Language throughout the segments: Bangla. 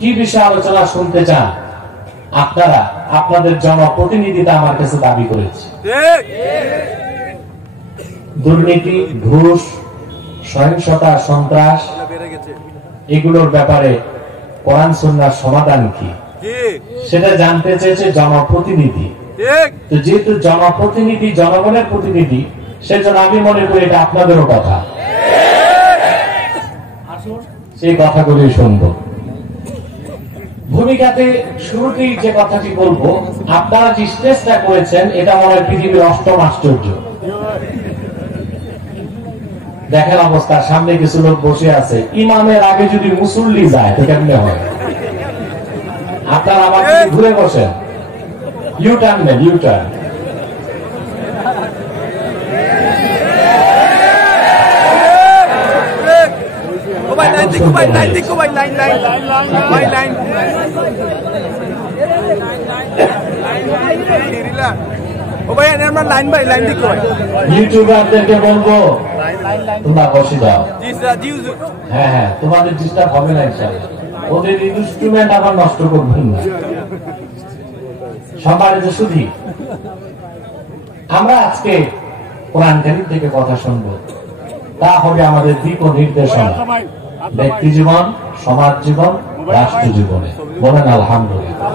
কি বিষয়ে আলোচনা শুনতে চান আপনারা? আপনাদের জনপ্রতিনিধিতা আমার কাছে দাবি করেছে। দুর্নীতি, ঘুষ, সহিংসতা, সন্ত্রাস এগুলোর ব্যাপারে কোরআন সুন্নাহর সমাধান কি সেটা জানতে চেয়েছে জনপ্রতিনিধি। তো যেহেতু জনপ্রতিনিধি জনগণের প্রতিনিধি, সেজন্য আমি মনে করি এটা আপনাদেরও কথা, সেই কথাগুলি শুনবো। ভূমিকাতে শুরুতেই যে কথাটি বলবো, আপনারা যে স্টেজটা করেছেন এটা মনে হয় পৃথিবীর অষ্টম আশ্চর্য। দেখেন অবস্থা, সামনে কিছু লোক বসে আছে, ইমামের আগে যদি মুসল্লি যায় তো কেমনে হয়? আপনারা আমার ঘুরে বসেন, ইউটার্ন নেন, ইউটার্ন। ইউটিউবারদেরকে বলবো তোমরা বসে যাও। হ্যাঁ হ্যাঁ, তোমাদের ডিস্টার্ব হবে না ইনশাআল্লাহ। ওদের ইনস্ট্রুমেন্ট আবার নষ্ট করবেন না। সম্মানিত সুধী, আমরা আজকে কোরআন কারীম থেকে কথা শুনবো। তা হবে আমাদের দিক ও নির্দেশনা, ব্যক্তি জীবন, সমাজ জীবন, রাষ্ট্র জীবনে। বলেন আলহামদুলিল্লাহ।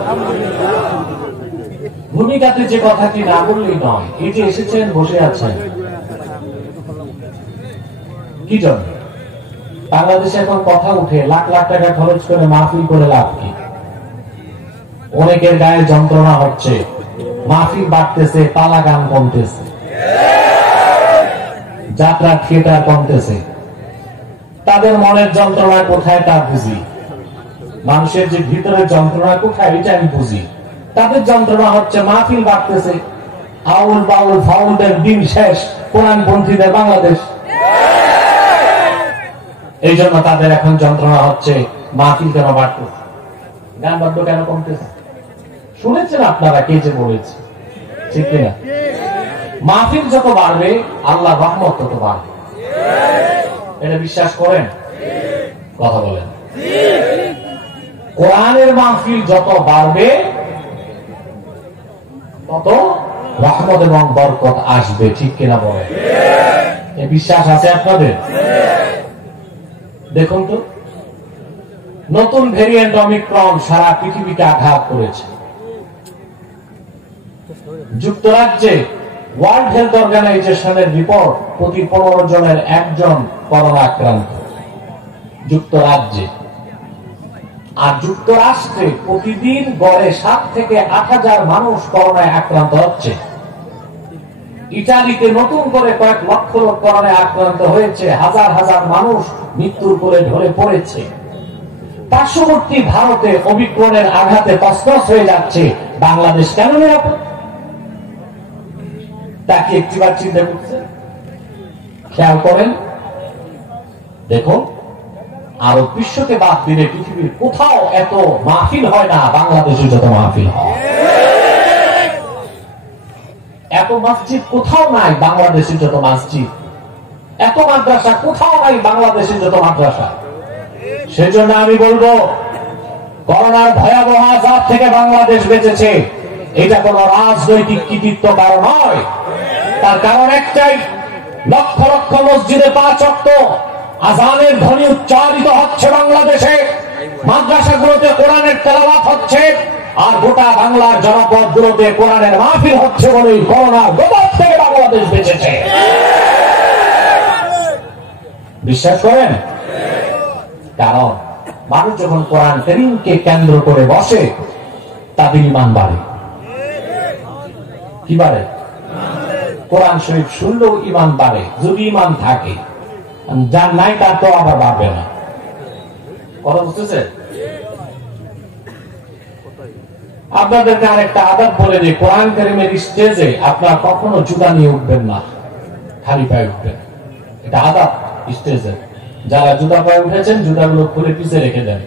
ভূমিকাতে যে কথাটি না বললেই নয়, এই যে এসেছেন, বসে আছেন, কি জন্য? বাংলাদেশে এখন কথা উঠে লাখ লাখ টাকা খরচ করে মাহফিল করে লাভ কি? অনেকের গায়ে যন্ত্রণা হচ্ছে, মাহফিল বাড়তেছে, পালা গান কমতেছে, যাত্রা থিয়েটার কমতেছে। তাদের মনের যন্ত্রণা কোথায় তা বুঝি, মানুষের যে ভিতরের যন্ত্রণা কোথায় এটা আমি বুঝি। তাদের যন্ত্রণা হচ্ছে মাহফিল বাড়তেছে, আউল বাউল ফাউলদের দিন শেষ, কোরআনপন্থীদের বাংলাদেশ। এই জন্য তাদের এখন যন্ত্রণা হচ্ছে মাহফিল কেন বাড়তেছে, গান বাদ্য কেন কমতেছে। শুনেছেন আপনারা কে যে বলেছে, ঠিক কিনা? মাহফিল যত বাড়বে আল্লাহ রহমত তত বাড়বে, এটা বিশ্বাস করেন? কথা বলেন। কোরআনের মাহফিল যত বাড়বে তত রহমত এবং বরকত আসবে, ঠিক কিনা বলেন? এই বিশ্বাস আছে আপনাদের? দেখুন তো, নতুন ভেরিয়েন্ট অমিক্রন সারা পৃথিবীকে আঘাত করেছে। যুক্তরাজ্যে ওয়ার্ল্ড হেলথ অর্গানাইজেশনের রিপোর্ট, প্রতি 15 জনের একজন করোনা আক্রান্ত যুক্তরাজ্যে। আর যুক্তরাষ্ট্রে প্রতিদিন গড়ে 7 থেকে 8,000 মানুষ করোনায় আক্রান্ত হচ্ছে। ইটালিতে নতুন করে কয়েক লক্ষ লোক করোনায় আক্রান্ত হয়েছে, হাজার হাজার মানুষ মৃত্যুর কোলে ঢলে পড়েছে। পার্শ্ববর্তী ভারতে ওমিক্রনের আঘাতে তছনছ হয়ে যাচ্ছে, বাংলাদেশ কেন নিরাপদ? তাকে একটিবার চিন্তা করছে? খেয়াল করেন, দেখুন আরব বিশ্বকে বাদ দিলে পৃথিবীর কোথাও এত মাহফিল হয় না, বাংলাদেশে যত মাহফিল হয়। এত মসজিদ কোথাও নাই, বাংলাদেশে যত মসজিদ। এত মাদ্রাসা কোথাও নাই, বাংলাদেশে যত মাদ্রাসা। সেজন্য আমি বলবো, করোনার ভয়াবহ আযাব থেকে বাংলাদেশ বেঁচেছে, এটা কোন রাজনৈতিক কৃতিত্ব কারণ নয়। তার কারণ একটাই, লক্ষ লক্ষ মসজিদে 5 ওয়াক্ত আযানের ধ্বনি উচ্চারিত হচ্ছে বাংলাদেশে, মাদ্রাসাগুলোতে কোরআনের তেলাওয়াত হচ্ছে, আর গোটা বাংলার জনপদগুলোতে কোরআনের মাহফিল হচ্ছে বলেই করোনার গজব থেকে বাংলাদেশ বেঁচেছে। বিশ্বাস করেন? কারণ মানুষ যখন কোরআন কারীমকে কেন্দ্র করে বসে, তাদের ঈমান বাড়ে। কি বাড়ে? কোরআন শরীফ শুনলেও ঈমান বাড়ে, যদি ঈমান থাকে। যার নাই তার তো আবার বাড়বে না। কথা বুঝতেছে? আপনাদেরকে আরেকটা আদব বলে দিই, কোরআন কারীমের স্টেজে আপনারা কখনো জুতা নিয়ে উঠবেন না, খালি পায়ে উঠবেন। এটা আদব স্টেজে। যারা জুতা পায়ে উঠেছেন, জুতাগুলো খুলে পিছে রেখে দেন।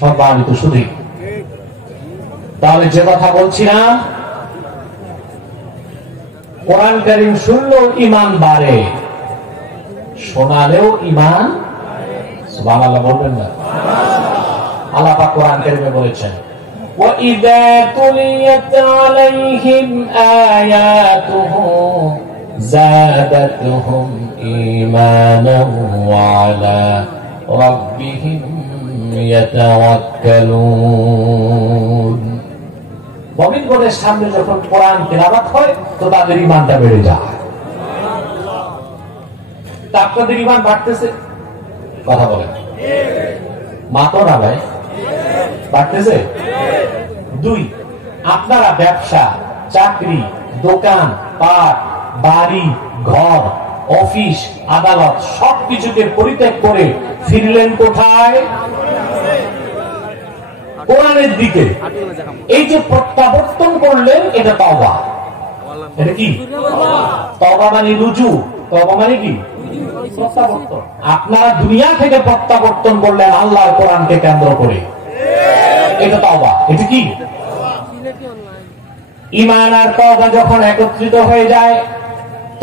সম্মানিত সুধী, তাহলে যে কথা বলছিলাম, কোরআন কারীম শুনলেও ঈমান বাড়ে, শোনালেও ঈমান। সুবহানাল্লাহ বলবেন না? আল্লাহ পাক কোরআন কারীমে বলেছেন وَإِذَا تُلِيَتْ عَلَيْهِمْ آيَاتُهُ زَادَتْهُمْ إِيمَانًا وَعَلَى رَبِّهِمْ يَتَوَكَّلُونَ মুমিনদের সামনে যখন কোরআন তেলাওয়াত হয় তো তাদের ঈমানটা বেড়ে যায়। আপনাদের ঈমান বাড়তেছে? কথা বলেন। মাতো না ভাই, বাড়তেছে? দুই, আপনারা ব্যবসা, চাকরি, দোকান, পাট, বাড়ি, ঘর, অফিস, আদালত সবকিছুকে পরিত্যাগ করে ফিরলেন কোথায়? কোরআনের দিকে। এই যে প্রত্যাবর্তন করলেন, এটা তওবা। এটা কি? তওবা মানে রুজু। তওবা মানে কি? প্রত্যাবর্তন। আপনারা দুনিয়া থেকে প্রত্যাবর্তন করলেন আল্লাহর কোরআনকে কেন্দ্র করে, এটা তওবা। এটা কি? ঈমান আর তওবা যখন একত্রিত হয়ে যায়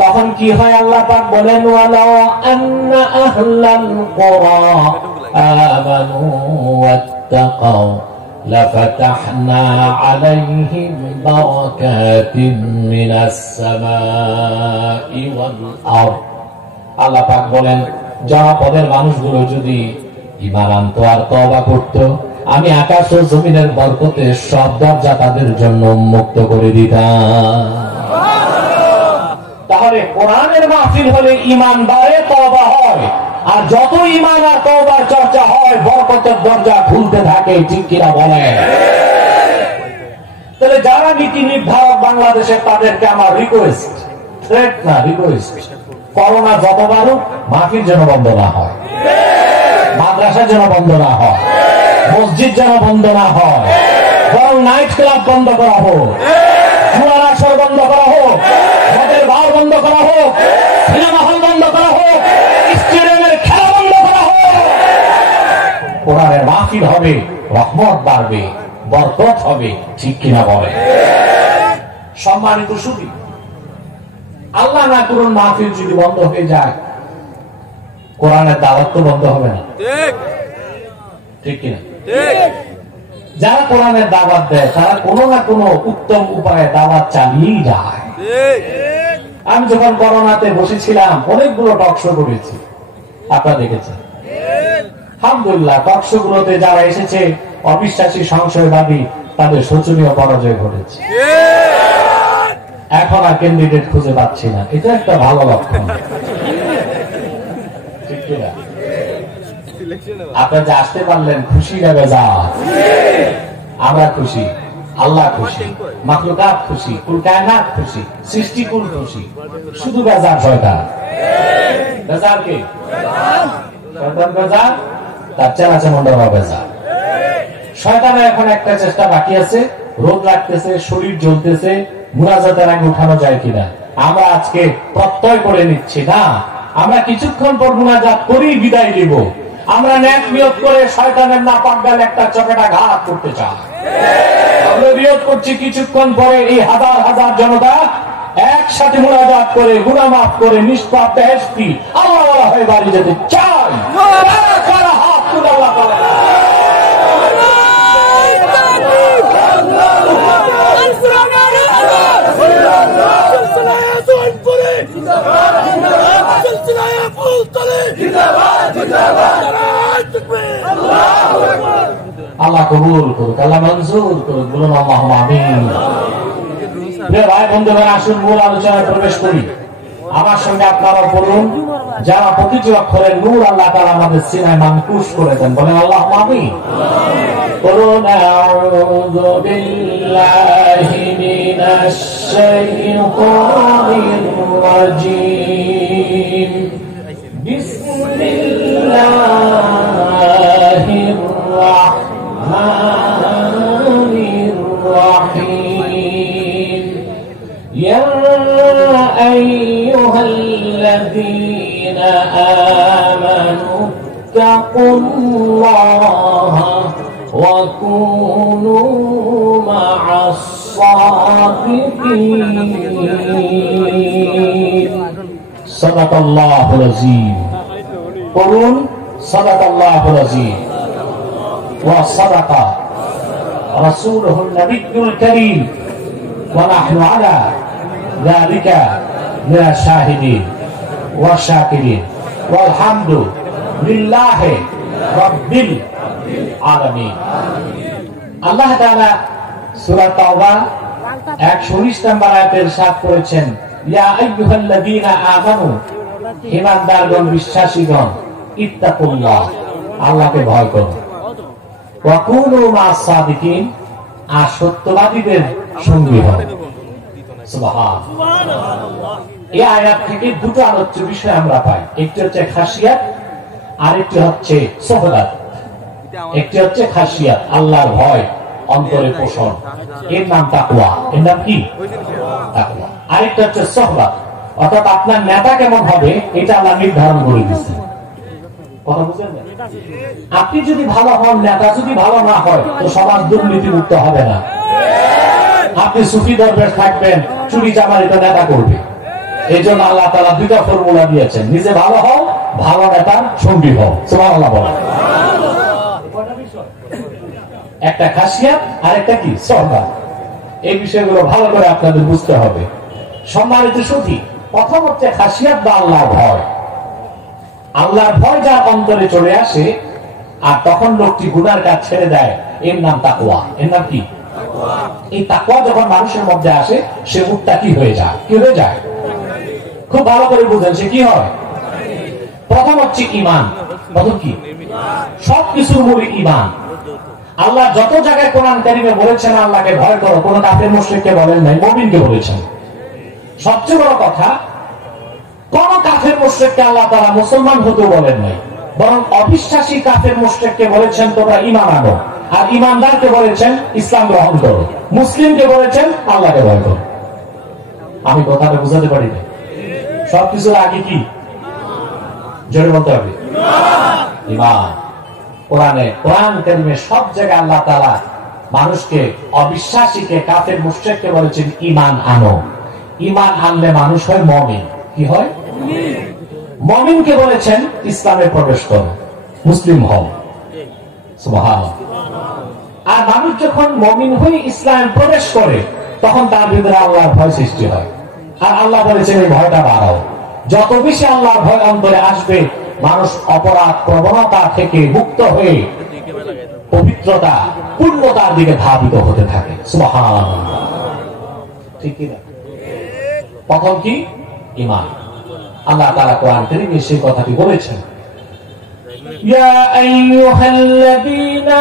তখন কি হয়? আল্লাহ পাক বলেন ওয়ালাউ আন্না আহলাল কুরা আমানু ওয়াত্তাকাউ লাফাতাহনা আলাইহিম বারাকাতিন মিনাস সামাই ওয়াল আরদ। আল্লাহ পাক বলেন জনপদের মানুষগুলো যদি ঈমান আনতো আর তওবা করত, আমি আকাশ ও জমিনের বরকতে সব দরজা তাদের জন্য উন্মুক্ত করে দিতাম। তাহলে কোরআনের মাহফিল হলে ঈমান বাড়ে, তওবা হয়, আর যত ঈমান আর তওবার চর্চা হয় বরকতের দরজা খুলতে থাকে। ঠিক কিনা বলে? তাহলে যারা নীতি নির্ধারক বাংলাদেশে তাদেরকে আমার রিকোয়েস্ট, থ্রেট না রিকোয়েস্ট, করোনা যত বাড়ুক মাহফিল যেন বন্ধ না হয়, মাদ্রাসা যেন বন্ধ না হয়, মসজিদ যেন বন্ধ না হয়, বরং নাইট ক্লাব বন্ধ করা হোক, জুয়ার আসর বন্ধ করা হোক, মদের বার বন্ধ করা হোক, সিনেমা হল বন্ধ করা হোক, স্টেডিয়ামের খেলা বন্ধ করা হোক। কোরআনের মাহফিল হবে, রহমত বাড়বে, বরকত হবে। ঠিক কিনা বলে? সম্মানিত সুধী, আল্লাহ না করুন মাহফিল যদি বন্ধ হয়ে যায়, কোরআনের দাওয়াত তো বন্ধ হবে না। ঠিক কিনা? যারা কোরআনের দাওয়াত দেয় তারা কোনো না কোনো উত্তম উপায়ে দাওয়াত চালিয়েই যায়। আমি যখন করোনাতে বসেছিলাম অনেকগুলো টক শো করেছি, আপনারা দেখেছেন। আলহামদুলিল্লাহ, টক শো গুলোতে যারা এসেছে অবিশ্বাসী, সংশয়বাদী, তাদের শোচনীয় পরাজয় ঘটেছে। এখন আর ক্যান্ডিডেট খুঁজে পাচ্ছি না, এটা একটা ভালো লক্ষণ। ঠিক কিনা? আপনারা যে আসতে পারলেন, খুশি না বেজার? আমরা খুশি, আল্লাহ খুশি, মাখলুকাত খুশি, কুল কায়নাত খুশি, সৃষ্টিকুল খুশি। শুধু বেজার শয়তান। বেজার কে? শয়তান বেজার, তার চেনাচে মন্ডলা বেজার। শয়তানের এখন একটা চেষ্টা বাকি আছে, রোদ লাগতেছে, শরীর জ্বলতেছে, মুনাজাতের আগে উঠানো যায় কিনা। আমরা আজকে প্রত্যয় করে নিচ্ছি না, আমরা কিছুক্ষণ পর মুনাজাত করি, বিদায় দিব। আমরা ন্যাক নিয়ত করে শয়তানের নাপাক গালে একটা চপেটা ঘাত করতে চাই। আমরা নিয়ত করছি কিছুক্ষণ পরে এই হাজার হাজার জনতা একসাথে মুনাজাত করে, গুনাহ মাফ করে, নিষ্পাপ বেহেশতি আল্লাহওয়ালা হয়ে বাড়ি যেতে চাই। কারা হাত তুলে আল্লাহ করে? আল্লাহ কবুল করুক, আল্লাহ মঞ্জুর করুক। বলুন আল্লাহুম্মা আমিন। ভাই বন্ধুরা, আসুন মূল আলোচনায় প্রবেশ করি। আমার সঙ্গে আপনারাও বলুন, যারা প্রতিটি অক্ষরের নূর আল্লাহ তাআলা আমাদের সিনায় মানকুশ করে দেন। বলেন আল্লাহুম্মা আমিন। বলুন আউযু বিল্লাহি মিনাশ শাইতানির রাজীম। বিসমিল্লাহির রাহমানির রাহিম। ইয়া আইয়ুহাল্লাযীনা আমানু তাকুল্লাহা ওয়া কুনু মা'আস সাদিকিন। সাদাকাল্লাহুল আযীম। পড়ুন সাদাকাল্লাহুল আযীম। وصدق رسوله النبي الكريم ونحن على ذلك من الشاهدين والشاكرين والحمد لله رب العالمين. আল্লাহ তাআলা সূরা তাওবা 119 নম্বর আয়াতে ইরশাদ করেছেন, ইয়া আইয়ুহাল্লাযীনা আমানু, ঈমানদারগণ, বিশ্বাসীগণ, ইত্তাকুল্লাহ, আল্লাহকে ভয় করো, ওয়া কুনু মা'আস সাদিকিন, আর সত্যবাদীদের সঙ্গী হও। সুবহানাল্লাহ। এই আয়াত থেকে দুটো আলোচ্য বিষয় আমরা পাই, একটি হচ্ছে খাশিয়াত, আরেকটি হচ্ছে সোহবাত। একটি হচ্ছে খাশিয়াত, আল্লাহর ভয় অন্তরে পোষণ, এর নাম তাকওয়া। এর নাম কি? তাকওয়া। আরেকটা হচ্ছে সোহবাত, অর্থাৎ আপনার নেতা কেমন হবে এটা আল্লাহ নির্ধারণ করে দিয়েছেন। কথা বুঝলেন? আপনি যদি ভালো হন, নেতা যদি ভালো না হয়, তো সমাজ দুর্নীতিমুক্ত হবে না। আপনি সুফি দরবেশ থাকবেন, চুরি চামারি তো নেতা করবে। এই জন্য আল্লাহ তাআলা দুইটা ফর্মুলা দিয়েছেন, নিজে ভালো হও, ভালো নেতার সঙ্গী হও। সুবহানাল্লাহ বলেন। একটা খাসিয়াত আর একটা কি? সোহবাত। এই বিষয়গুলো ভালো করে আপনাদের বুঝতে হবে। সম্মানিত সুধী, প্রথম হচ্ছে খাসিয়াত বা আল্লাহর ভয়। আল্লাহর ভয় যার অন্তরে চলে আসে, আর তখন লোকটি গুনার কাজ ছেড়ে দেয়, এর নাম তাকওয়া। এর নাম কি? এই তাকওয়া যখন মানুষের মধ্যে আসে, সে মুত্তাকি হয়ে যায়। কি হয়ে যায়? খুব ভালো করে বুঝেন, সে কি হয়? প্রথম হচ্ছে ঈমান। প্রথম কি? সবকিছুর মূল ঈমান। আল্লাহ যত জায়গায় কোরআন কারীমে বলেছেন আল্লাহকে ভয় করো, কোন কাফের মুশরিককে বলেন নাই, মুমিনকে বলেছেন। সবচেয়ে বড় কথা, কোন কাফের মুশরিককে আল্লাহ তাআলা মুসলমান হতে বলেন নাই, বরং অবিশ্বাসী কাফের মুশরিককে বলেছেন তোমরা ঈমান আনো, আর ঈমানদারকে বলেছেন ইসলাম গ্রহণ করো, মুসলিমকে বলেছেন আল্লাহকে ভয় করো। আমি কথাটা বুঝাতে পারি না? সবকিছুর আগে কি? জোরে বলতে হবে, ঈমান। কোরআন কারীমে সব জায়গায় আল্লাহ তাআলা মানুষকে, অবিশ্বাসীকে, কাফের মুশরিককে বলেছেন ঈমান আনো। ঈমান আনলে মানুষ হয় মুমিন। কি হয়? মুমিনকে বলেছেন ইসলামে প্রবেশ করো, মুসলিম হও। সুবহানাল্লাহ। আর মানুষ যখন মুমিন হয়ে ইসলামে প্রবেশ করে, তখন তার ভিতরে আল্লাহর ভয় সৃষ্টি হয়। আর আল্লাহ বলেছেন এই ভয়টা বাড়াও। যত বেশি আল্লাহর ভয় অন্তরে আসবে, মানুষ অপরাধ প্রবণতা থেকে মুক্ত হয়ে পবিত্রতা, পূর্ণতার দিকে ধাবিত হতে থাকে। সুবহানাল্লাহ। ঠিক কি না? প্রথম কি? ঈমান। আল্লাহ তাআলা কোরআন কারীমে সেই কথাটি বলেছেন, ইয়া আইয়ুহাল্লাযীনা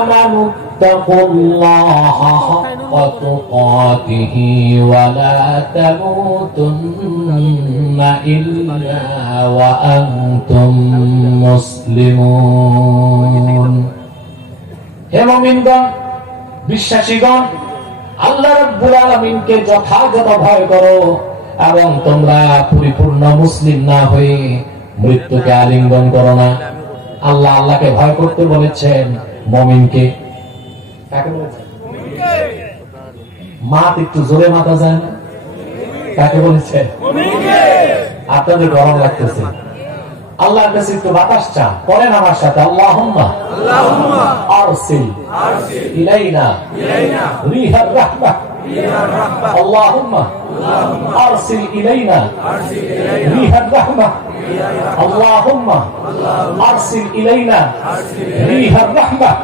আমানু তাকুল্লাহা হাক্কা তুকাতিহি ওয়া লা তামুতুন্না ইল্লা ওয়া আনতুম মুসলিমুন। হে মুমিনগণ, বিশ্বাসীগণ, আল্লাহ রাব্বুল আলামিনকে যথাযথ ভয় করো, এবং তোমরা পরিপূর্ণ মুসলিম না হয়ে মৃত্যুকে আলিঙ্গন করো না। আল্লাহ আল্লাহকে ভয় করতে বলেছেন মুমিনকে। কাকে বলেছেন? মাত একটু জোরে মাথা যায় না? কাকে বলেছেন? আপনাদের গরম লাগতেছে, আল্লাহর কাছে একটু বাতাস চান, করেন আমার সাথে, আল্লাহুম্মা আরসিল ইলাইনা রিহার রাহমাহ, আল্লাহুম্মা আরসিল ইলাইনা রিহার রাহমাহ, আল্লাহুম্মা আরসিল ইলাইনা রিহার রাহমাহ,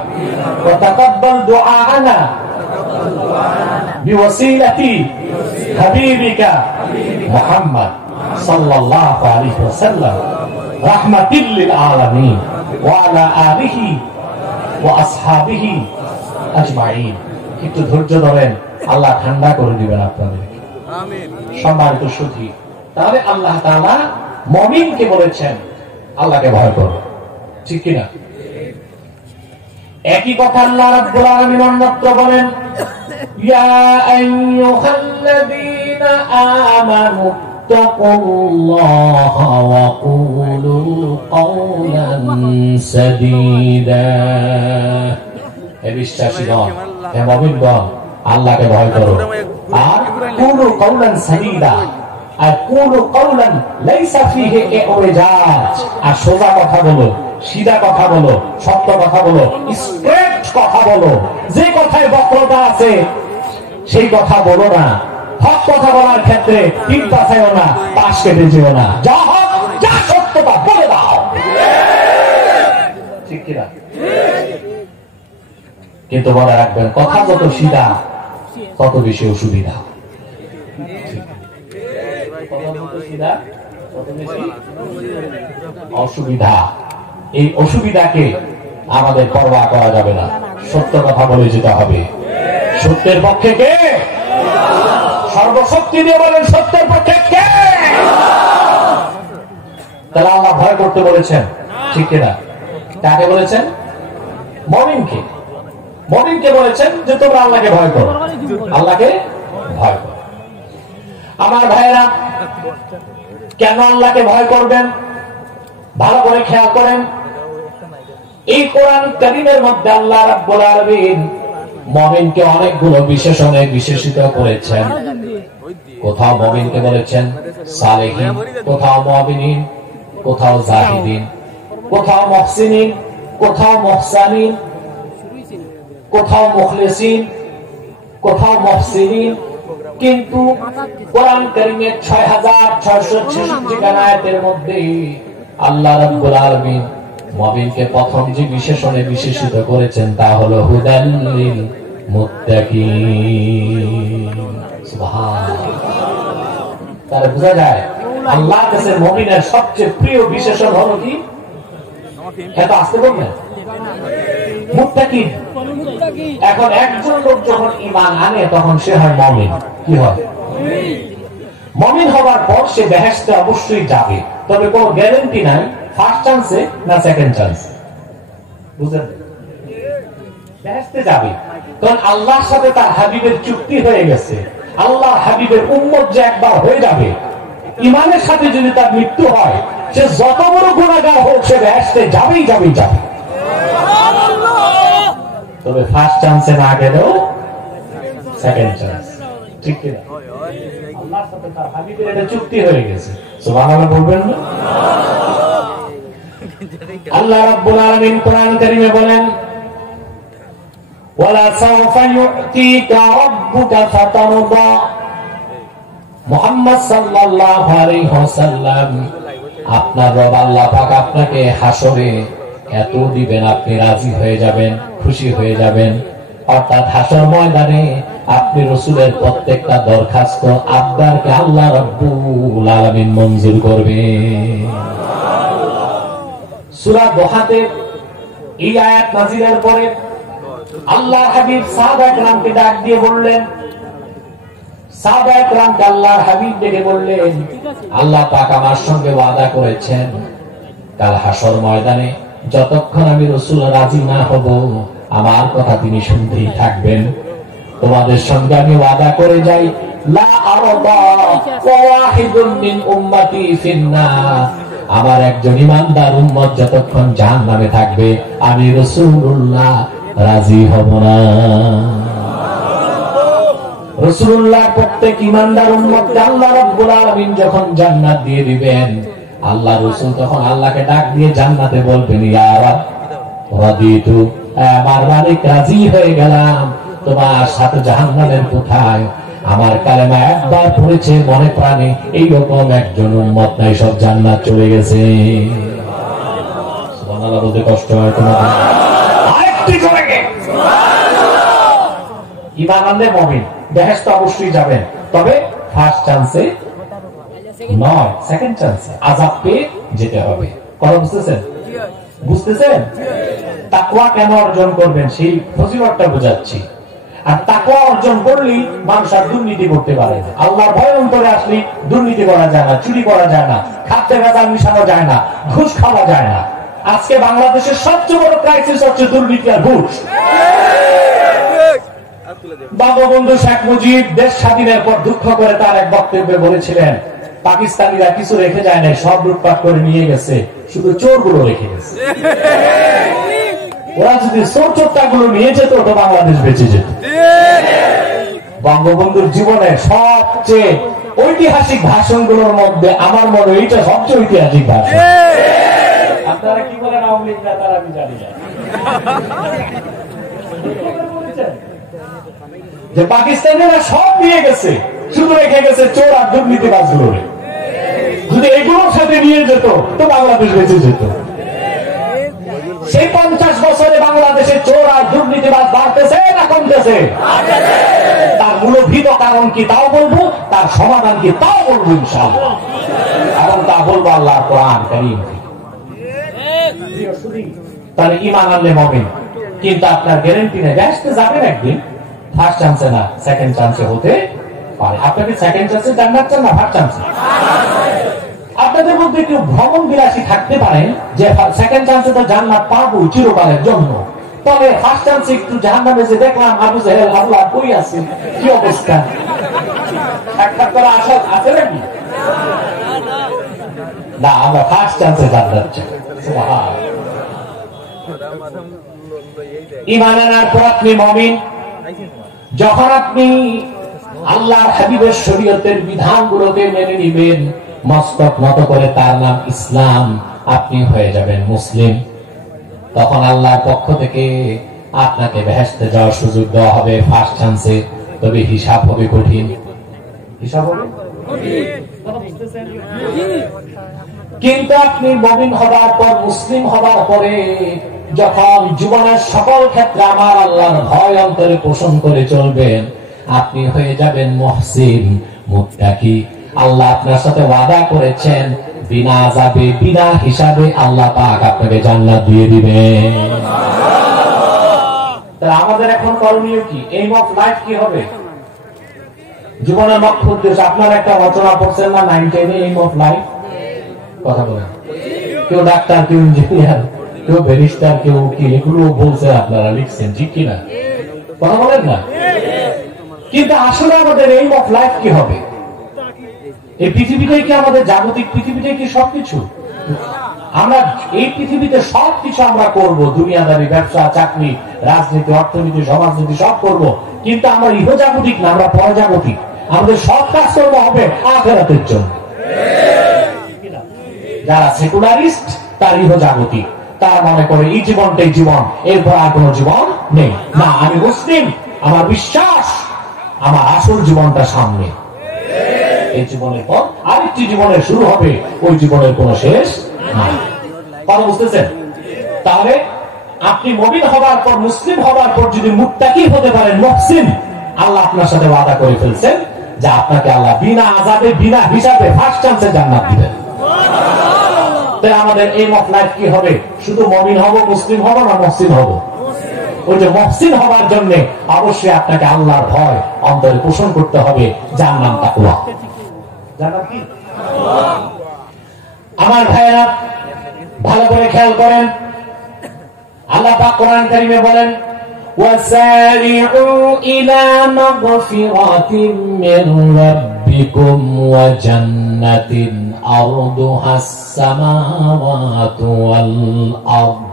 ওয়া তাকাব্বাল দুআআনা বিওয়াসিলাতি হাবিবিকা মুহাম্মদ সাল্লাল্লাহু আলাইহি ওয়াসাল্লাম রাহমাতিল লিল আলামিন ওয়া আলা আলিহি ওয়া আসহাবিহি আজমাইন। একটু ধৈর্য ধরেন, আল্লাহ ঠান্ডা করে দিবেন আপনাদের। আমিন। সম্মানিত সুধী, তাহলে আল্লাহ তাআলা মুমিনকে বলেছেন আল্লাহকে ভয় করো, ঠিক কি না? একই কথা আল্লাহ রাব্বুল আলামিন অন্যত্র বলেন, ইয়া আইয়ুহাল্লাযীনা আমানু তাকুল্লাহা ওয়া কুলু কওলান সাদীদা। হে বিশ্বাসীগণ, হে মুমিনগণ, আল্লাহকে ভয় করো, আর কুলু কওলান সাদীদা, আর কুলু কওলান লাইসা ফীহি ইউজাজ, আর সোজা কথা বলো, সিধা কথা বলো, সত্য কথা বলো, স্ট্রেট কথা বলো। যে কথায় বক্রতা আছে সেই কথা বলো না। হক কথা বলার ক্ষেত্রে তিনটা চাইও না, পাশ কেটে যেও না। যা হক যা সত্যতা বলে দাও, ঠিক কিনা? কিন্তু মনে রাখবেন, কথা যত সিধা তত বেশি অসুবিধা। অসুবিধা, এই অসুবিধাকে আমাদের পরোয়া করা যাবে না। সত্য কথা বলে যেতে হবে। সত্যের পক্ষে কে? সর্বশক্তি দিয়ে বলেন, সত্যের পক্ষে কে? তাহলে আল্লাহ ভয় করতে বলেছেন, ঠিক কিনা? কাকে বলেছেন? মুমিনকে। মুমিনকে বলেছেন যে তোমরা আল্লাহকে ভয় করো, আল্লাহকে ভয় করো। আমার ভাইয়েরা, কেন আল্লাহকে ভয় করবেন ভালো করে খেয়াল করেন। এই কোরআন কারীমের মধ্যে আল্লাহ রাব্বুল আলামিন মুমিনকে অনেকগুলো বিশেষণে বিশেষিত করেছেন। কোথাও মুমিনকে বলেছেন সালেহিন, কোথাও মুমিনিন, কোথাও জাহিদিন, কোথাও মুহসিনিন, কোথাও মুহসানিন, কোথাও মুখলিসিন, কোথাও মুহসিনিন। কিন্তু কোরআন কারীমের ৬৬৬৬ আয়াতের মধ্যে আল্লাহ রাব্বুল আলামিন মুমিনকে প্রথম যে বিশেষণে বিশেষিত করেছেন তা হলো হুদাল লিল মুত্তাকিন। সুবহানাল্লাহ। তাহলে বোঝা যায় আল্লাহর কাছে মুমিনের সবচেয়ে প্রিয় বিশেষণ হলো কি? এটা আসতে বলবেন মুত্তাকিন। এখন একজন লোক যখন ঈমান আনে তখন সে হয় মুমিন। কি হয়? মুমিন হওয়ার পর সে বেহেশতে অবশ্যই যাবে, তবে কোনো গ্যারান্টি নাই ফার্স্ট চান্সে না সেকেন্ড চান্সে। বুঝলেন? বেহেশতে যাবে কারণ আল্লাহর সাথে তার হাবিবের চুক্তি হয়ে গেছে। আল্লাহর হাবিবের উম্মত যে একবার হয়ে যাবে, ঈমানের সাথে যদি তার মৃত্যু হয়, সে যত বড় গুনাহগার হোক সে বেহেশতে যাবেই যাবেই যাবে। তবে ফার্স্ট চান্সে না গেলেও সেকেন্ড চান্স, ঠিক কি না? আল্লাহর সাথে তার হাবিবের এটা চুক্তি হয়ে গেছে। সুবহানাল্লাহ বলবেন না? আল্লাহ রাব্বুল আলামিন কোরআন কারীমে বলেন, ওয়ালা সাওফা ইউতিকা রাব্বুকা ফাতারদা। মুহাম্মদ সাল্লাল্লাহু আলাইহি ওয়াসাল্লাম, আপনার রব আল্লাহ পাক আপনাকে হাসরে এত দিবেন আপনি রাজি হয়ে যাবেন, খুশি হয়ে যাবেন। অর্থাৎ হাসর ময়দানে আপনি রাসূলের প্রত্যেকটা দরখাস্ত আবদারকে আল্লাহ রাব্বুল আলামিন মঞ্জুর করবেন। সূরা দোহাতে এই আয়াত নাযিলের পরে আল্লাহর হাবিব সাহাবায়ে কেরামকে ডাক দিয়ে বললেন, সাহাবায়ে কেরামকে আল্লাহর হাবিব ডেকে বললেন, আল্লাহ পাক আমার সঙ্গে ওয়াদা করেছেন কাল হাসর ময়দানে যতক্ষণ আমি রাসূল রাজি না হব আমার কথা তিনি শুনতেই থাকবেন। তোমাদের সঙ্গে আমি ওয়াদা করে যাই, লা আরদা ওয়াহিদুন মিন উম্মতি ফিন্নার। আমার একজন ঈমানদার উম্মত যতক্ষণ জাহান্নামে থাকবে আমি রাসূলুল্লাহ রাজি হব না। রাসূলুল্লাহ প্রত্যেক ঈমানদার উম্মতকে আল্লাহ রাব্বুল আলামিন যখন জান্নাত দিয়ে দিবেন, আল্লাহ রাসূল তখন আল্লাহকে ডাক দিয়ে জান্নাতে বলবেন, ইয়া রাব রাদিতু, আমার মালিক রাজি হয়ে গেলাম, তোমার সাথে জাহান্নামের কোথায়? আমার কালেমা একবার পড়েছে মনে প্রাণে এইরকম একজন উম্মত নাই, সব জান্নাত চলে গেছে। সুবহানাল্লাহ বলতে কষ্ট হয় তোমাদের? আরেকটি করে গে সুবহানাল্লাহ। ঈমান আনলে মুমিন বেহেশতে অবশ্যই যাবেন, তবে ফার্স্ট চান্সে নয়, সেকেন্ড চান্সে আযাব পেয়ে যেতে হবে। কথা বুঝতেছেন? বুঝতেছেন? তাকওয়া কেন অর্জন করবেন সেই ফজিলতটা বোঝাচ্ছি। আর তাকওয়া অর্জন করলেই মানুষ আর দুর্নীতি করতে পারে না। আল্লাহর ভয় অন্তরে আসলে দুর্নীতি করা যায় না, চুরি করা যায় না, খাদ্যে ভেজাল মিশানো যায় না, ঘুষ খাওয়া যায় না। আজকে বাংলাদেশের সবচেয়ে বড় ক্রাইসিস হচ্ছে দুর্নীতি আর ঘুষ। বঙ্গবন্ধু শেখ মুজিব দেশ স্বাধীনের পর দুঃখ করে তার এক বক্তব্যে বলেছিলেন, পাকিস্তানিরা কিছু রেখে যায় না, সব লুটপাট করে নিয়ে গেছে, শুধু চোরগুলো রেখে গেছে। ওরা যদি চোরটাগুলো নিয়ে যেত তো বাংলাদেশ বেঁচে যেত। বঙ্গবন্ধুর জীবনের সবচেয়ে ঐতিহাসিক ভাষণগুলোর মধ্যে আমার মনে এইটা সবচেয়ে ঐতিহাসিক ভাষণ। আপনারা কি বলেন আওয়ামী লীগ নেতারা আমি জানি না, যে পাকিস্তানিরা সব নিয়ে গেছে, শুধু রেখে গেছে চোর আর দুর্নীতিবাজগুলো। যদি এগুলোর সাথে নিয়ে যেত তো বাংলাদেশ বেঁচে যেত। সেই 50 বছরে বাংলাদেশে চোর আর দুর্নীতিবাজ বাড়তেছে না কমতেছে? তার মূলভূত কারণ কি তাও বলবো, তার সমাধান কি তাও বলবো ইনশাআল্লাহ, এবং তা বলবো আল্লাহর কোরআন কারীম। তাহলে ঈমান আনলে মুমিন, কিন্তু আপনার গ্যারান্টি নেই আসতে যাবেন একদিন, ফার্স্ট চান্সে না সেকেন্ড চান্সে হতে পারে। আপনাকে সেকেন্ড চান্সে জান্নাত চান না ফার্স্ট চান্সে? আপনাদের মধ্যে কেউ ভ্রমণ বিলাসী থাকতে পারেন যে সেকেন্ড চান্সে তো জান্নাত পাবো চিরকালের জন্য, তবে ফার্স্ট চান্সে একটু জাহান্নামে যে দেখলাম আবু জাহেল আবুলা কই আছে, কি অবস্থা, সাক্ষাৎ করা আশা আছে নাকি? না, আমরা ফার্স্ট চান্সে জান্নাত চাই। সুবহানাল্লাহ। ঈমান আনার পর আপনি মুমিন। যখন আপনি আল্লাহর হাবিবের শরীয়তের বিধানগুলোকে মেনে নিবেন, মস্তক নত করে তার নাম ইসলাম, আপনি হয়ে যাবেন মুসলিম। তখন আল্লাহর পক্ষ থেকে আপনাকে বেহেশতে যাওয়ার সুযোগ দেওয়া হবে ফার্স্ট চান্সে, তবে হিসাব হবে কঠিন। হিসাব হবে কিন্তু আপনি মুমিন হবার পর, মুসলিম হবার পরে, যখন জীবনের সকল ক্ষেত্রে আমার আল্লাহর ভয় অন্তরে পোষণ করে চলবেন, আপনি হয়ে যাবেন মুহসিন, মুত্তাকি। আল্লাহ আপনার সাথে ওয়াদা করেছেন বিনা আযাবে বিনা হিসাবে আল্লাহ পাক আপনাকে জান্নাত দিয়ে দিবেন। তাহলে আমাদের এখন করণীয় কি? এইম অফ লাইফ কি হবে? জীবনের লক্ষ্য উদ্দেশ্য। আপনারা একটা রচনা পড়ছেন না 9-10 এইম অফ লাইফ? কথা বলেন। কেউ ডাক্তার, কেউ ইঞ্জিনিয়ার, কেউ ব্যারিস্টার, কেউ উকিল, এগুলো বলছে, আপনারা লিখছেন, ঠিক কিনা? কথা বলেন না? কিন্তু আসলে আমাদের এইম অফ লাইফ কি হবে? এই পৃথিবীটাই কি আমাদের জাগতিক পৃথিবীটাই কি সবকিছু? আমরা এই পৃথিবীতে সবকিছু আমরা করব, দুনিয়াদারি, ব্যবসা, চাকরি, রাজনীতি, অর্থনীতি, সমাজনীতি সব করব, কিন্তু আমরা ইহজাগতিক না, আমরা পরজাগতিক। আমাদের সব কাজকর্ম হবে আখিরাতের জন্য। যারা সেকুলারিস্ট তার ইহজাগতিক, তারা মনে করে এই জীবনটাই জীবন, এরপর আর কোন জীবন নেই। না, আমি মুসলিম, আমার বিশ্বাস আমার আসল জীবনটা সামনে। এই জীবনের পর আরেকটি জীবনের শুরু হবে, ওই জীবনের কোন শেষ নাই। কথা বুঝতেছেন? তাহলে আপনি মুমিন হবার পর, মুসলিম হবার পর যদি মুত্তাকি হতে পারেন, মুহসিন, আল্লাহ আপনার সাথে ওয়াদা করে ফেলছেন যে আপনাকে আল্লাহ বিনা আযাবে বিনা হিসাবে ফার্স্ট চান্সে জান্নাত দিবেন। তাই আমাদের এইম অফ লাইফ কি হবে? শুধু মুমিন হব, মুসলিম হব না মুহসিন হব? ওই যে মুহসিন হবার জন্য অবশ্যই আপনাকে আল্লাহর ভয় অন্তরে পোষণ করতে হবে, যার নাম তাকওয়া। জানেন কি আমার ভাইয়েরা, ভালো করে খেয়াল করেন, আল্লাহ পাক কোরআন কারীমে বলেন ওয়াসারিউ ইলা মাগফিরাতিম মির রাব্বিকুম ওয়া জান্নাতিন আরদুহাস সামাওয়াতু ওয়াল আরদ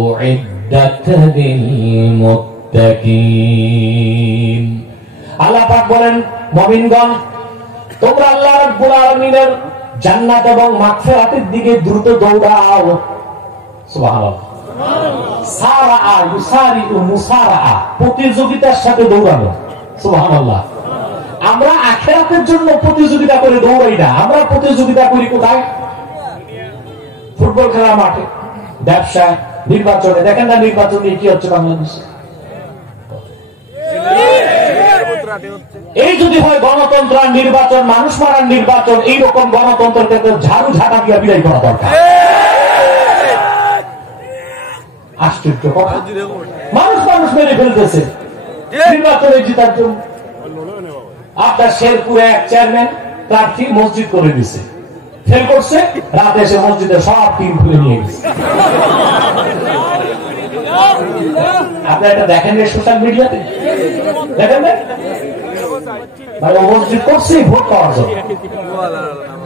উইদ্দাত লিল মুত্তাকিন। আল্লাহ পাক বলেন, মুমিনগণ, তোমরা আল্লাহ রাব্বুল আলামিনের জান্নাত এবং মাগফিরাতের দিকে দ্রুত দৌড়াও। সুবহানাল্লাহ। সারাআ ইউসারিউ মুসারাআ, প্রতিযোগিতার সাথে দৌড়ানো। সুবহানাল্লাহ। আমরা আখিরাতের জন্য প্রতিযোগিতা করে দৌড়াই না, আমরা প্রতিযোগিতা করি কোথায়? ফুটবল খেলার মাঠে, ব্যবসা, নির্বাচনে। দেখেন না নির্বাচনে কি হচ্ছে বাংলাদেশে? এই যদি হয় গণতন্ত্র আর নির্বাচন, মানুষ মারার নির্বাচন, এইরকম গণতন্ত্রকে তো ঝাড়ু ঝাঁটা দিয়ে বিদায় করা দরকার। আশ্চর্য কথা, মানুষ মানুষ মেরে ফেলতেছে নির্বাচনে জেতার জন্য। আপনার শেরপুরে এক চেয়ারম্যান প্রার্থী মসজিদ করে দিচ্ছে, ফেল করছে, রাতে এসে মসজিদের সব টিম খুলে নিয়ে গেছে। আপনি এটা দেখেন সোশ্যাল মিডিয়াতে, দেখেন না? ও মসজিদ করছে ভোট পাওয়ার জন্য,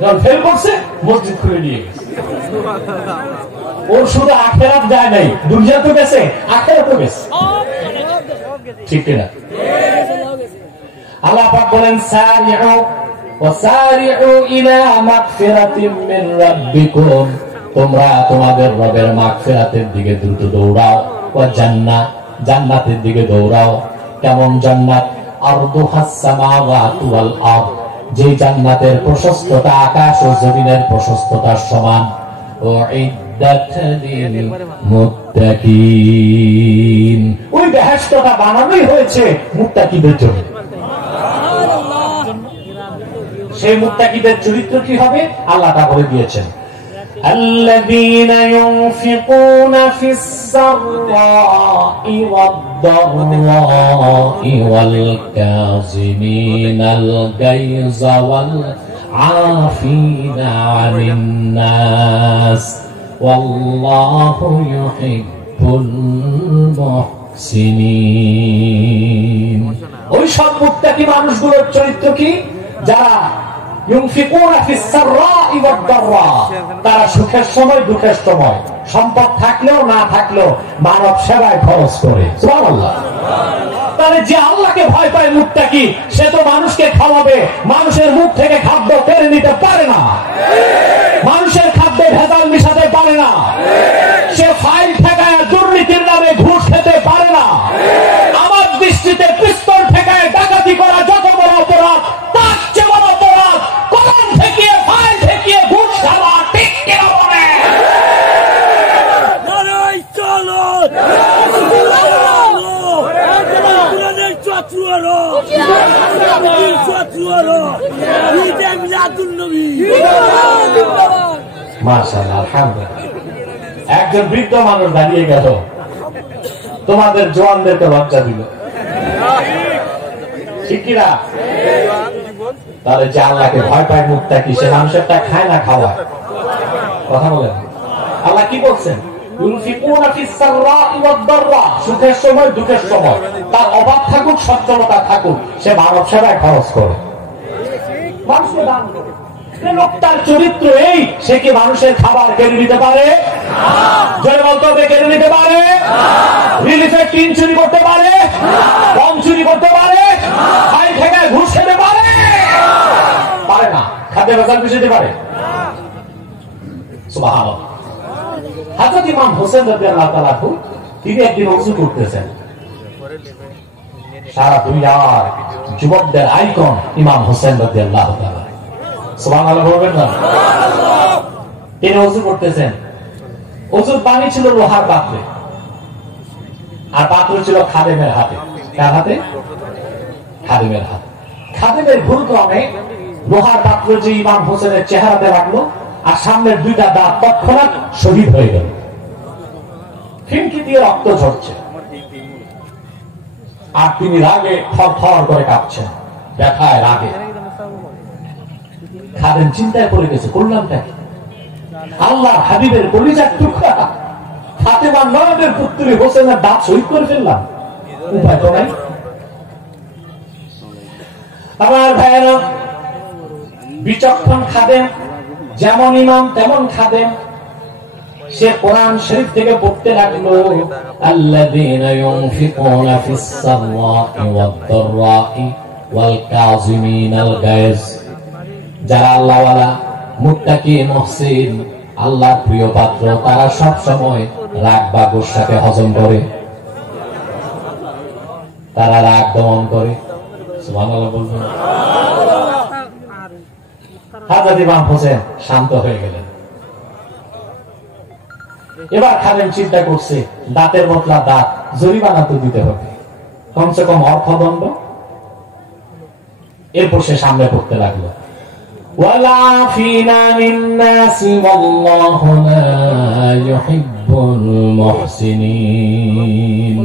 যখন ফেল করছে মসজিদ খুলে নিয়ে গেছে। ওর শুধু আখিরাত যায় নাই, দুনিয়া তো গেছে, আখিরাত তো গেছে, ঠিক কিনা? আল্লাহ পাক বলেন সারিউ ওয়াসারিউ ইলা মাগফিরাতিম মির রাব্বিকুম, তোমরা তোমাদের রবের মাগফিরাতের দিকে দ্রুত দৌড়াও, ও জান্নাত, জান্নাতের দিকে দৌড়াও। কেমন জান্নাত? আরদুহাস সামাওয়াতু ওয়াল আরদ, যে জান্নাতের প্রশস্ততা আকাশ ও জমিনের প্রশস্ততার সমান। উইদ্দাত লিল মুত্তাকিন, ওই বেহেশতটা বানানোই হয়েছে মুত্তাকিদের জন্য। সেই মুত্তাকিদের চরিত্র কি হবে আল্লাহ তা বলে দিয়েছেন। الذين ينفقون في السراء والضراء والكاظمين الغيظ والعافين عن الناس والله يحب المحسنين। ওই সব মুত্তাকি মানুষগুলোর চরিত্র কি? যারা তারা সুখের সময় দুঃখের সময় সম্পদ থাকলেও না থাকলেও মানব সেবায় খরচ করে। সুবহানাল্লাহ। তাহলে যে আল্লাহকে ভয় পায় মুত্তাকি, সে তো মানুষকে খাওয়াবে, মানুষের মুখ থেকে খাদ্য কেড়ে নিতে পারে না, মানুষের খাদ্যে ভেজাল মিশাতে পারে না, সে ফাইল ঠেকায় দুর্নীতির নামে ঘুষ খেতে পারে না। আমার দৃষ্টিতে পিস্তল ঠেকায় ডাকাতি করা যত বড় অপরাধ, তার চেয়ে বড় অপরাধ কলম ঠেকিয়ে ফাইল ঠেকিয়ে ঘুষ খাওয়া। ঠিক কিনা বলে? মাশাআল্লাহ, আলহামদুলিল্লাহ। একজন বৃদ্ধ মানুষ দাঁড়িয়ে গেল, তোমাদের জওয়ানদেরকে লজ্জা দিল, ঠিক কিনা? তাহলে যে আল্লাহকে ভয় পায় মুত্তাকি, সে মানুষেরটা খায় না খাওয়ায়। কথা বলেন। আল্লাহ কি বলছেন? সুখের সময় দুঃখের সময় তার অভাব থাকুক সচ্ছলতা থাকুক, সে মানব সেবায় খরচ করে, মানুষকে দান করে। লোকটার চরিত্র এই, সে কি মানুষের খাবার কেড়ে নিতে পারে? জয় বলতে হবে, কেড়ে নিতে পারে? রিলিফের টিন চুরি করতে পারে? কম চুরি করতে পারে? ফাইল ঠেকায় ঘুষ খেতে পারে? পারে না। খাদ্যে ভেজাল মিশাতে পারে? সুবহানাল্লাহ। হযরত ইমাম হোসেন রাদিয়াল্লাহু তাআলা তিনি একদিন ওযু করতেছেন। সারা দুনিয়ার যুবকদের আইকন ইমাম হোসেন রাদিয়াল্লাহু তাআলা। সুবহানাল্লাহ বলবেন না? তিনি ওযু করতেছেন, ওযুর পানি ছিল লোহার পাত্রে, আর পাত্র ছিল খাদেমের হাতে। কার হাতে? খাদেমের হাতে। খাদেমের ভুলক্রমে লোহার পাত্র যে ইমাম হোসেনের চেহারাতে রাখলো, আর সামনের দুইটা দাঁত তৎক্ষণাৎ শহীদ হয়ে গেল। খিনকি দিয়ে রক্ত ঝরছে, আর তিনি রাগে থরথর করে কাঁপছেন, ব্যথায় রাগে। খাদেম চিন্তায় পড়ে গেছে, করলামটা কি? আল্লাহর হাবিবের কলিজার টুকরা ফাতেমার নয়নের পুত্রী হোসেনের দাঁত শহীদ করে ফেললাম, উপায় তো নাই। আমার ভাইয়েরা, বিচক্ষণ খাদেম যেমন ইমাম তেমন খাদেম। সে কোরআন শরীফ থেকে পড়তে লাগলো, আল্লাযীনা ইউনফিকুনা ফিস সাররা'i ওয়াদ-দাররা'i ওয়াল কাযিমিনাল গায়জ। যারা আল্লাহওয়ালা, মুত্তাকি, মুহসিন, আল্লাহর প্রিয় পাত্র, তারা সব সময় রাগ বা গোসাকে হজম করে, তারা রাগ দমন করে। সুবহানাল্লাহ বলবেন। হযরত ইমাম হোসেন শান্ত হয়ে গেলেন। এবার খাদেম চিন্তা করছে, দাঁতের বদলা দাঁত, জরিমানা তো দিতে হবে, কমসে কম অর্থদণ্ড। এরপর সে সামনে পড়তে লাগলো, ওয়ালাফিনা মিন্নাসি ওয়াল্লাহু লা ইউহিব্বুল মুহসিনিন।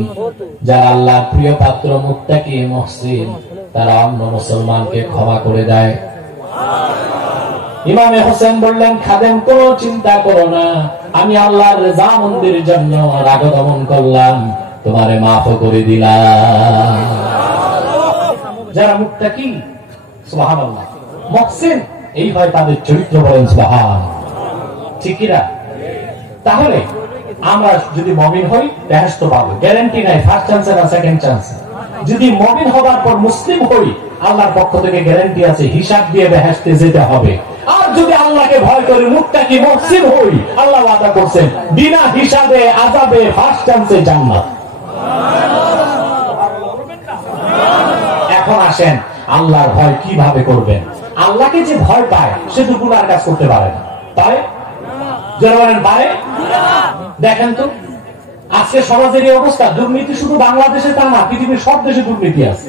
যারা আল্লাহর প্রিয় পাত্র, মুত্তাকি, মুহসিন, তারা অন্য মুসলমানকে ক্ষমা করে দেয়। ইমামে হোসেন বললেন, খাদেম কোনো চিন্তা করো না, আমি আল্লাহর রেজামন্দির জন্য রাগ দমন করলাম, তোমারে মাফ করে দিলাম। যারা মুত্তাকি, সুবহানাল্লাহ, মুহসিন, এই হয় তাদের চরিত্র, বলেন সুবহান। ঠিক কিনা? তাহলে আমরা যদি মুমিন হই, বেহেশত পাবো, গ্যারান্টি নাই ফার্স্ট চান্স না সেকেন্ড চান্স। যদি মুমিন হবার পর মুসলিম হই, আল্লাহর পক্ষ থেকে গ্যারান্টি আছে, হিসাব দিয়ে বেহেশতে যেতে হবে। আর যদি আল্লাহ আল্লাহকে ভয় করি, মুত্তাকি মুহসিন হই, আল্লাহ ওয়াদা করছেন বিনা হিসাবে আযাবে ফার্স্ট চান্সে জান্নাত। এখন আসেন আল্লাহর ভয় কিভাবে করবেন? আল্লাহকে যে ভয় পায় সে তো গুনার কাজ করতে পারে না, তাই যারা বলেন পারে। দেখেন তো আজকে সমাজের এই অবস্থা, দুর্নীতি শুধু বাংলাদেশে তা না, পৃথিবীর সব দেশে দুর্নীতি আছে।